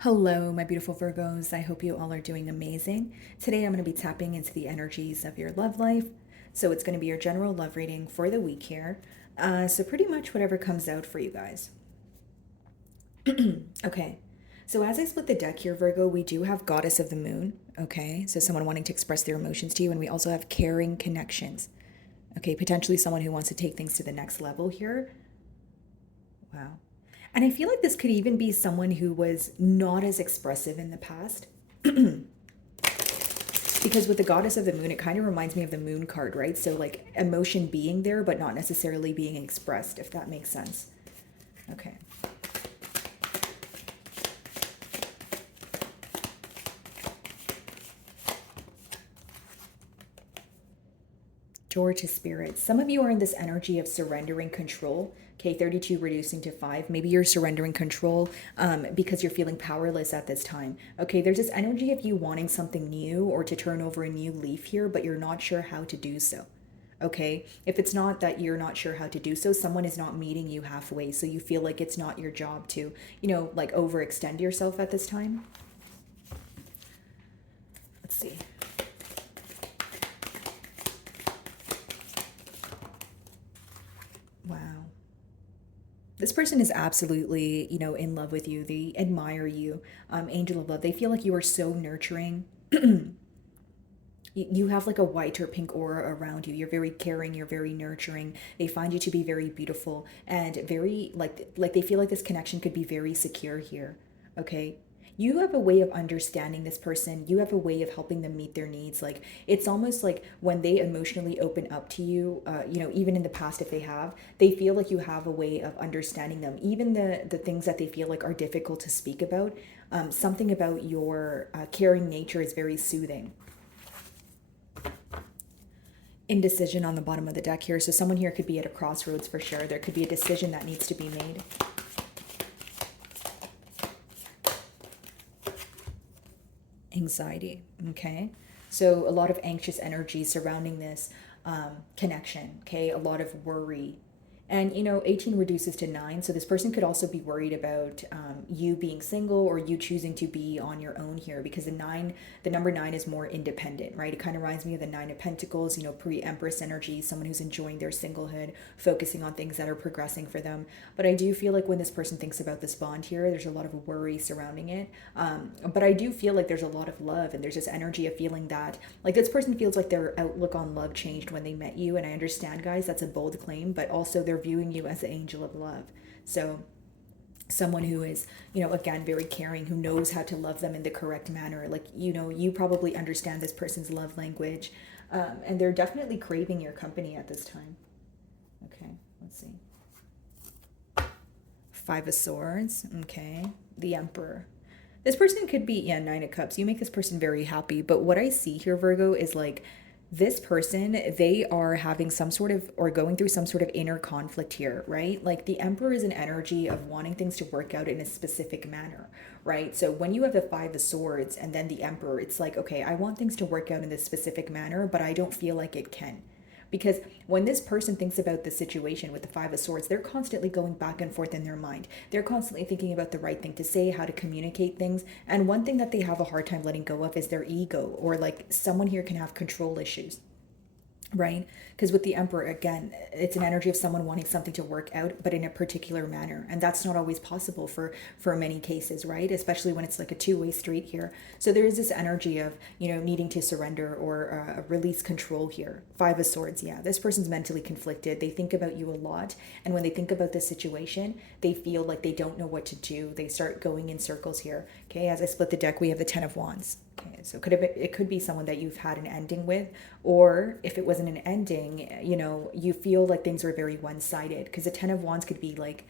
Hello, my beautiful Virgos. I hope you all are doing amazing. Today I'm going to be tapping into the energies of your love life. So it's going to be your general love reading for the week here. So pretty much whatever comes out for you guys. Okay. So as I split the deck here, Virgo, we do have Goddess of the Moon. Okay. So someone wanting to express their emotions to you. And we also have caring connections. Okay. Potentially someone who wants to take things to the next level here. Wow. And I feel like this could even be someone who was not as expressive in the past. Because with the Goddess of the Moon, it kind of reminds me of the Moon card, right? So, like, emotion being there, but not necessarily being expressed, if that makes sense. Okay. Door to Spirit. Some of you are in this energy of surrendering control. Okay, 32 reducing to 5. Maybe you're surrendering control because you're feeling powerless at this time. Okay, there's this energy of you wanting something new or to turn over a new leaf here, but you're not sure how to do so. Okay, if it's not that you're not sure how to do so, someone is not meeting you halfway, so you feel like it's not your job to, like overextend yourself at this time. Let's see. Wow. This person is absolutely, in love with you. They admire you. Angel of love. They feel like you are so nurturing. You have like a white or pink aura around you. You're very caring, you're very nurturing. They find you to be very beautiful and very like they feel like this connection could be very secure here. Okay? You have a way of understanding this person. You have a way of helping them meet their needs. Like it's almost like when they emotionally open up to you, even in the past if they have, they feel like you have a way of understanding them. Even the things that they feel like are difficult to speak about. Something about your caring nature is very soothing. Indecision on the bottom of the deck here. So someone here could be at a crossroads for sure. There could be a decision that needs to be made. Anxiety. Okay. So a lot of anxious energy surrounding this connection. Okay. A lot of worry. And 18 reduces to 9. So this person could also be worried about you being single or you choosing to be on your own here because the number 9 is more independent, right? It kind of reminds me of the 9 of Pentacles, pre-Empress energy, someone who's enjoying their singlehood, focusing on things that are progressing for them. But I do feel like when this person thinks about this bond here, there's a lot of worry surrounding it. But I do feel like there's a lot of love and there's this energy of feeling that, like this person feels like their outlook on love changed when they met you. And I understand, guys, that's a bold claim, but also they're viewing you as the angel of love. So someone who is, again, very caring, who knows how to love them in the correct manner. Like, you probably understand this person's love language. And they're definitely craving your company at this time. Okay, let's see. Five of Swords. Okay. The Emperor. This person could be, yeah, Nine of Cups. You make this person very happy. But what I see here, Virgo, is like this person, they are having some sort of, or going through some sort of inner conflict here, right? Like the Emperor is an energy of wanting things to work out in a specific manner, right? So when you have the Five of Swords and then the Emperor, it's like, okay, I want things to work out in this specific manner, but I don't feel like it can. Because when this person thinks about the situation with the Five of Swords, they're constantly going back and forth in their mind. They're constantly thinking about the right thing to say, how to communicate things. And one thing that they have a hard time letting go of is their ego, or like someone here can have control issues, right? Because with the Emperor, again, it's an energy of someone wanting something to work out but in a particular manner, and that's not always possible for many cases, right? Especially when it's like a two-way street here. So there is this energy of needing to surrender or release control here. Five of Swords. Yeah, this person's mentally conflicted. They think about you a lot, and when they think about this situation, they feel like they don't know what to do. They start going in circles here. Okay, as I split the deck, we have the Ten of Wands. Okay, so it could be someone that you've had an ending with, or if it wasn't an ending, you feel like things were very one-sided, because the Ten of Wands could be like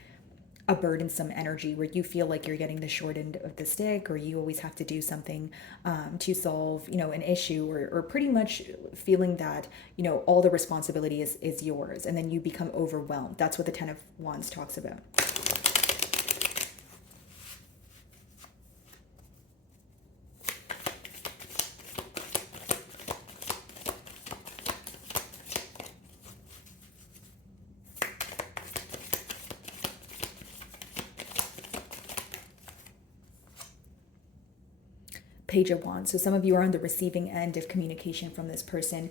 a burdensome energy where you feel like you're getting the short end of the stick, or you always have to do something to solve, an issue, or pretty much feeling that, all the responsibility is yours, and then you become overwhelmed. That's what the Ten of Wands talks about. Page of Wands. So some of you are on the receiving end of communication from this person.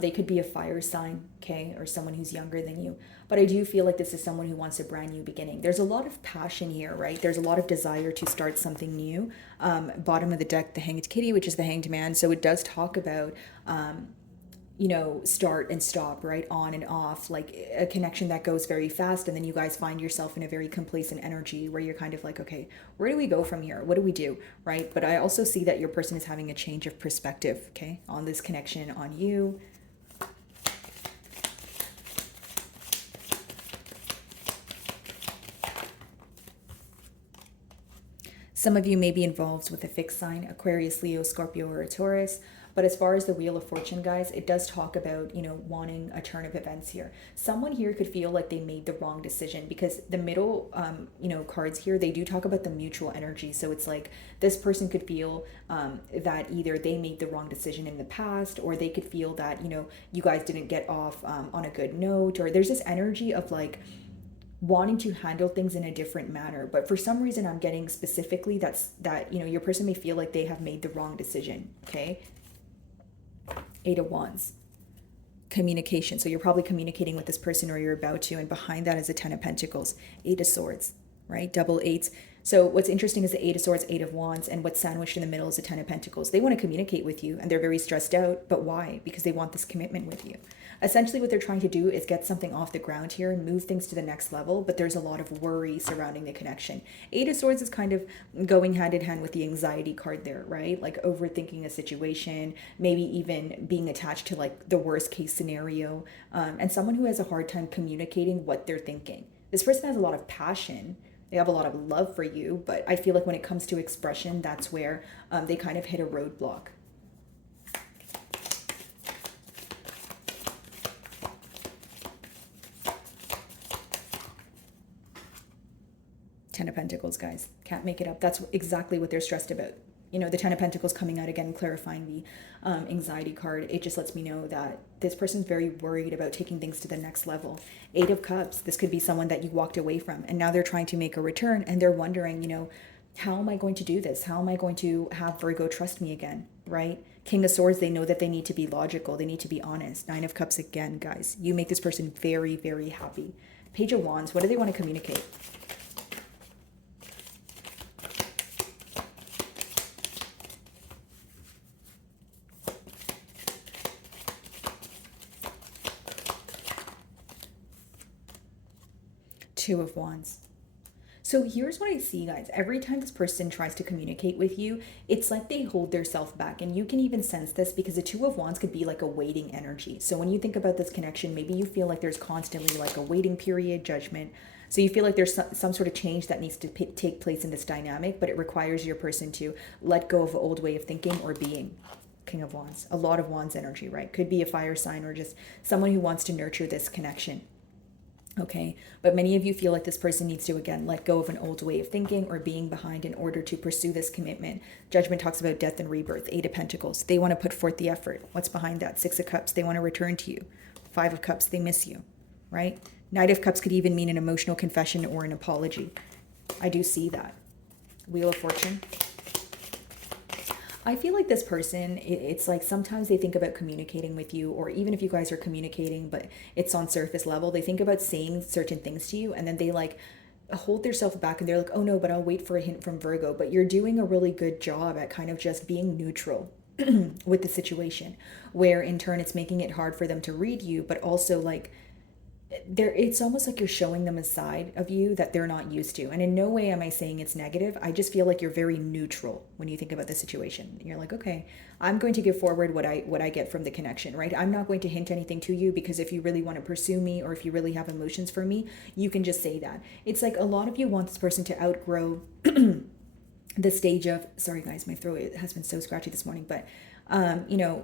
They could be a fire sign, okay, or someone who's younger than you. But I do feel like this is someone who wants a brand new beginning. There's a lot of passion here, right? There's a lot of desire to start something new. Bottom of the deck, the Hanged Kitty, which is the Hanged Man. So it does talk about start and stop, right? On and off, like a connection that goes very fast. And then you guys find yourself in a very complacent energy where you're kind of like, okay, where do we go from here? What do we do, right? But I also see that your person is having a change of perspective, okay, on this connection, on you. Some of you may be involved with a fixed sign, Aquarius, Leo, Scorpio, or a Taurus. But as far as the Wheel of Fortune, guys, it does talk about, wanting a turn of events here. Someone here could feel like they made the wrong decision because the middle, cards here, they do talk about the mutual energy. So it's like this person could feel that either they made the wrong decision in the past, or they could feel that, you guys didn't get off on a good note, or there's this energy of like, wanting to handle things in a different manner. But for some reason, I'm getting specifically that your person may feel like they have made the wrong decision, okay? Eight of Wands, communication. So you're probably communicating with this person, or you're about to, and behind that is a Ten of Pentacles, Eight of Swords, right? Double eights. So what's interesting is the Eight of Swords, Eight of Wands, and what's sandwiched in the middle is a Ten of Pentacles. They want to communicate with you, and they're very stressed out. But why? Because they want this commitment with you. Essentially, what they're trying to do is get something off the ground here and move things to the next level, but there's a lot of worry surrounding the connection. Eight of Swords is kind of going hand in hand with the anxiety card there, right? Like overthinking a situation, maybe even being attached to like the worst case scenario, and someone who has a hard time communicating what they're thinking. This person has a lot of passion. They have a lot of love for you, but I feel like when it comes to expression, that's where they kind of hit a roadblock. Ten of Pentacles, guys. Can't make it up. That's exactly what they're stressed about. The Ten of Pentacles coming out again, clarifying the anxiety card. It just lets me know that this person's very worried about taking things to the next level. Eight of Cups. This could be someone that you walked away from, and now they're trying to make a return, and they're wondering, how am I going to do this? How am I going to have Virgo trust me again, right? King of Swords, they know that they need to be logical. They need to be honest. Nine of Cups again, guys. You make this person very, very happy. Page of Wands. What do they want to communicate? Two of Wands. So here's what I see, guys. Every time this person tries to communicate with you, it's like they hold their self back. And you can even sense this because the Two of Wands could be like a waiting energy. So when you think about this connection, maybe you feel like there's constantly like a waiting period, judgment. So you feel like there's some sort of change that needs to take place in this dynamic, but it requires your person to let go of an old way of thinking or being. King of Wands. A lot of Wands energy, right? Could be a fire sign or just someone who wants to nurture this connection. Okay, but many of you feel like this person needs to, again, let go of an old way of thinking or being behind in order to pursue this commitment. Judgment talks about death and rebirth. Eight of Pentacles. They want to put forth the effort. What's behind that? Six of Cups. They want to return to you. Five of Cups. They miss you, right? Knight of Cups could even mean an emotional confession or an apology. I do see that. Wheel of Fortune. I feel like this person, it's like sometimes they think about communicating with you, or even if you guys are communicating, but it's on surface level, they think about saying certain things to you, and then they like hold themselves back and they're like, oh no, but I'll wait for a hint from Virgo. But you're doing a really good job at kind of just being neutral with the situation, where in turn it's making it hard for them to read you, but also like it's almost like you're showing them a side of you that they're not used to. And in no way am I saying it's negative. I just feel like you're very neutral when you think about the situation. You're like, okay, I'm going to give forward what I get from the connection, right? I'm not going to hint anything to you, because if you really want to pursue me, or if you really have emotions for me, you can just say that. It's like a lot of you want this person to outgrow the stage of, sorry guys, my throat has been so scratchy this morning, but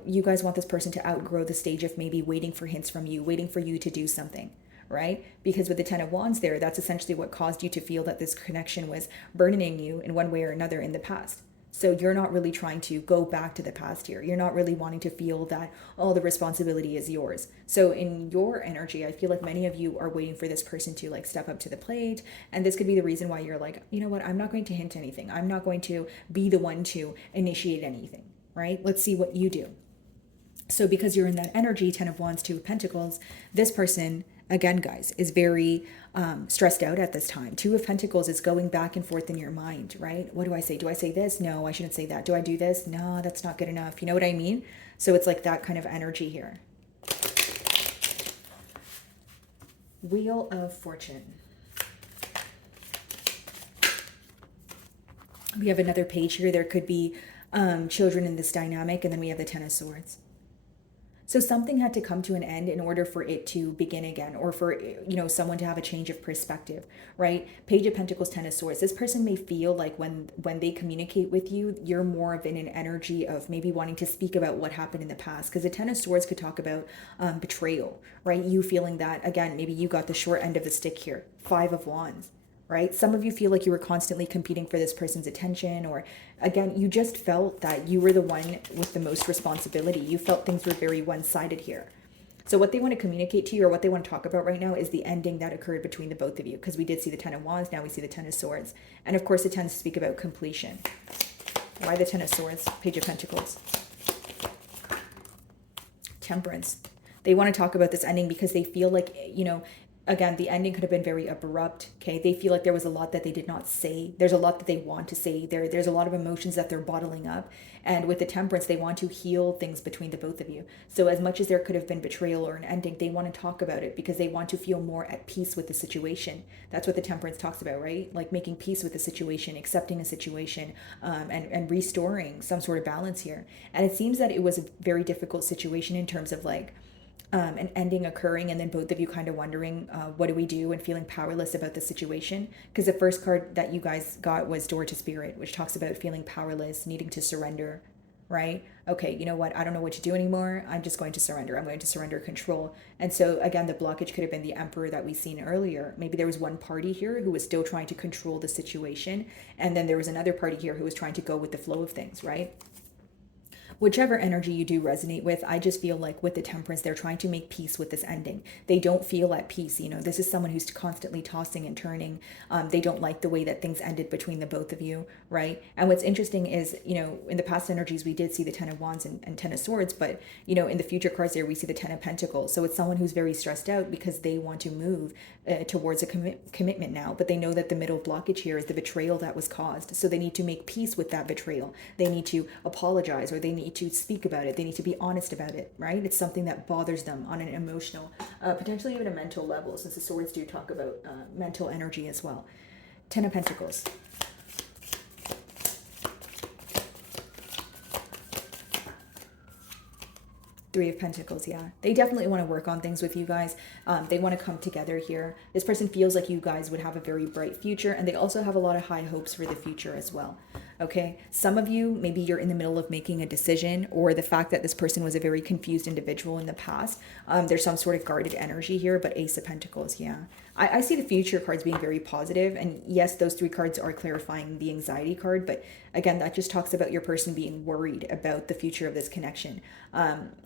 you guys want this person to outgrow the stage of maybe waiting for hints from you, waiting for you to do something, right? Because with the Ten of Wands there, that's essentially what caused you to feel that this connection was burdening you in one way or another in the past. So you're not really trying to go back to the past here. You're not really wanting to feel that, oh, the responsibility is yours. So in your energy, I feel like many of you are waiting for this person to like step up to the plate. And this could be the reason why you're like, you know what, I'm not going to hint anything. I'm not going to be the one to initiate anything, right? Let's see what you do. So because you're in that energy, 10 of Wands, 2 of Pentacles, this person, again, guys, is very stressed out at this time. 2 of Pentacles is going back and forth in your mind, right? What do I say? Do I say this? No, I shouldn't say that. Do I do this? No, that's not good enough. You know what I mean? So it's like that kind of energy here. Wheel of Fortune. We have another page here. There could be children in this dynamic, and then we have the 10 of Swords. So something had to come to an end in order for it to begin again, or for, you know, someone to have a change of perspective, right? Page of Pentacles, 10 of Swords. This person may feel like when they communicate with you, you're more of in an energy of maybe wanting to speak about what happened in the past, because the 10 of Swords could talk about betrayal, right? You feeling that, again, maybe you got the short end of the stick here. 5 of Wands. Right? Some of you feel like you were constantly competing for this person's attention, or again, you just felt that you were the one with the most responsibility. You felt things were very one-sided here. So what they want to communicate to you, or what they want to talk about right now, is the ending that occurred between the both of you, because we did see the 10 of Wands, now we see the 10 of Swords. And of course, it tends to speak about completion. Why the 10 of Swords? Page of Pentacles. Temperance. They want to talk about this ending because they feel like, you know, again, the ending could have been very abrupt, okay? They feel like there was a lot that they did not say. There's a lot that they want to say. There's a lot of emotions that they're bottling up. And with the Temperance, they want to heal things between the both of you. So as much as there could have been betrayal or an ending, they want to talk about it because they want to feel more at peace with the situation. That's what the Temperance talks about, right? Like making peace with the situation, accepting a situation, and restoring some sort of balance here. And it seems that it was a very difficult situation in terms of like, an ending occurring, and then both of you kind of wondering, what do we do, and feeling powerless about the situation. Because the first card that you guys got was Door to Spirit, which talks about feeling powerless, needing to surrender, right? Okay, you know what? I don't know what to do anymore. I'm just going to surrender. I'm going to surrender control. And so again, the blockage could have been the Emperor that we seen earlier. Maybe there was one party here who was still trying to control the situation, and then there was another party here who was trying to go with the flow of things, right? Whichever energy you do resonate with, I just feel like with the Temperance, they're trying to make peace with this ending. They don't feel at peace. You know, this is someone who's constantly tossing and turning. They don't like the way that things ended between the both of you, right? And what's interesting is, you know, in the past energies, we did see the 10 of Wands and 10 of Swords, but, you know, in the future cards there, we see the 10 of Pentacles. So it's someone who's very stressed out because they want to move towards a commitment now, but they know that the middle blockage here is the betrayal that was caused. So they need to make peace with that betrayal. They need to apologize, or they need to speak about it. They need to be honest about it, right? It's something that bothers them on an emotional, potentially even a mental level, since the Swords do talk about mental energy as well. 10 of Pentacles. Three of Pentacles, yeah. They definitely want to work on things with you guys. They want to come together here. This person feels like you guys would have a very bright future, and they also have a lot of high hopes for the future as well. Okay, some of you, maybe you're in the middle of making a decision, or the fact that this person was a very confused individual in the past. There's some sort of guarded energy here, but Ace of Pentacles, yeah. I see the future cards being very positive, and yes, those 3 cards are clarifying the anxiety card, but again, that just talks about your person being worried about the future of this connection.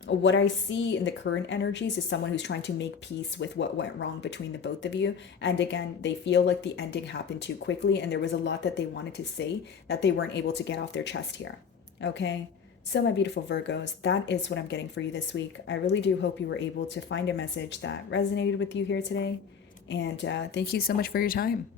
What I see in the current energies is someone who's trying to make peace with what went wrong between the both of you. And again, they feel like the ending happened too quickly, and there was a lot that they wanted to say that they weren't able to get off their chest here. Okay, so my beautiful Virgos, that is what I'm getting for you this week. I really do hope you were able to find a message that resonated with you here today, and thank you so much for your time.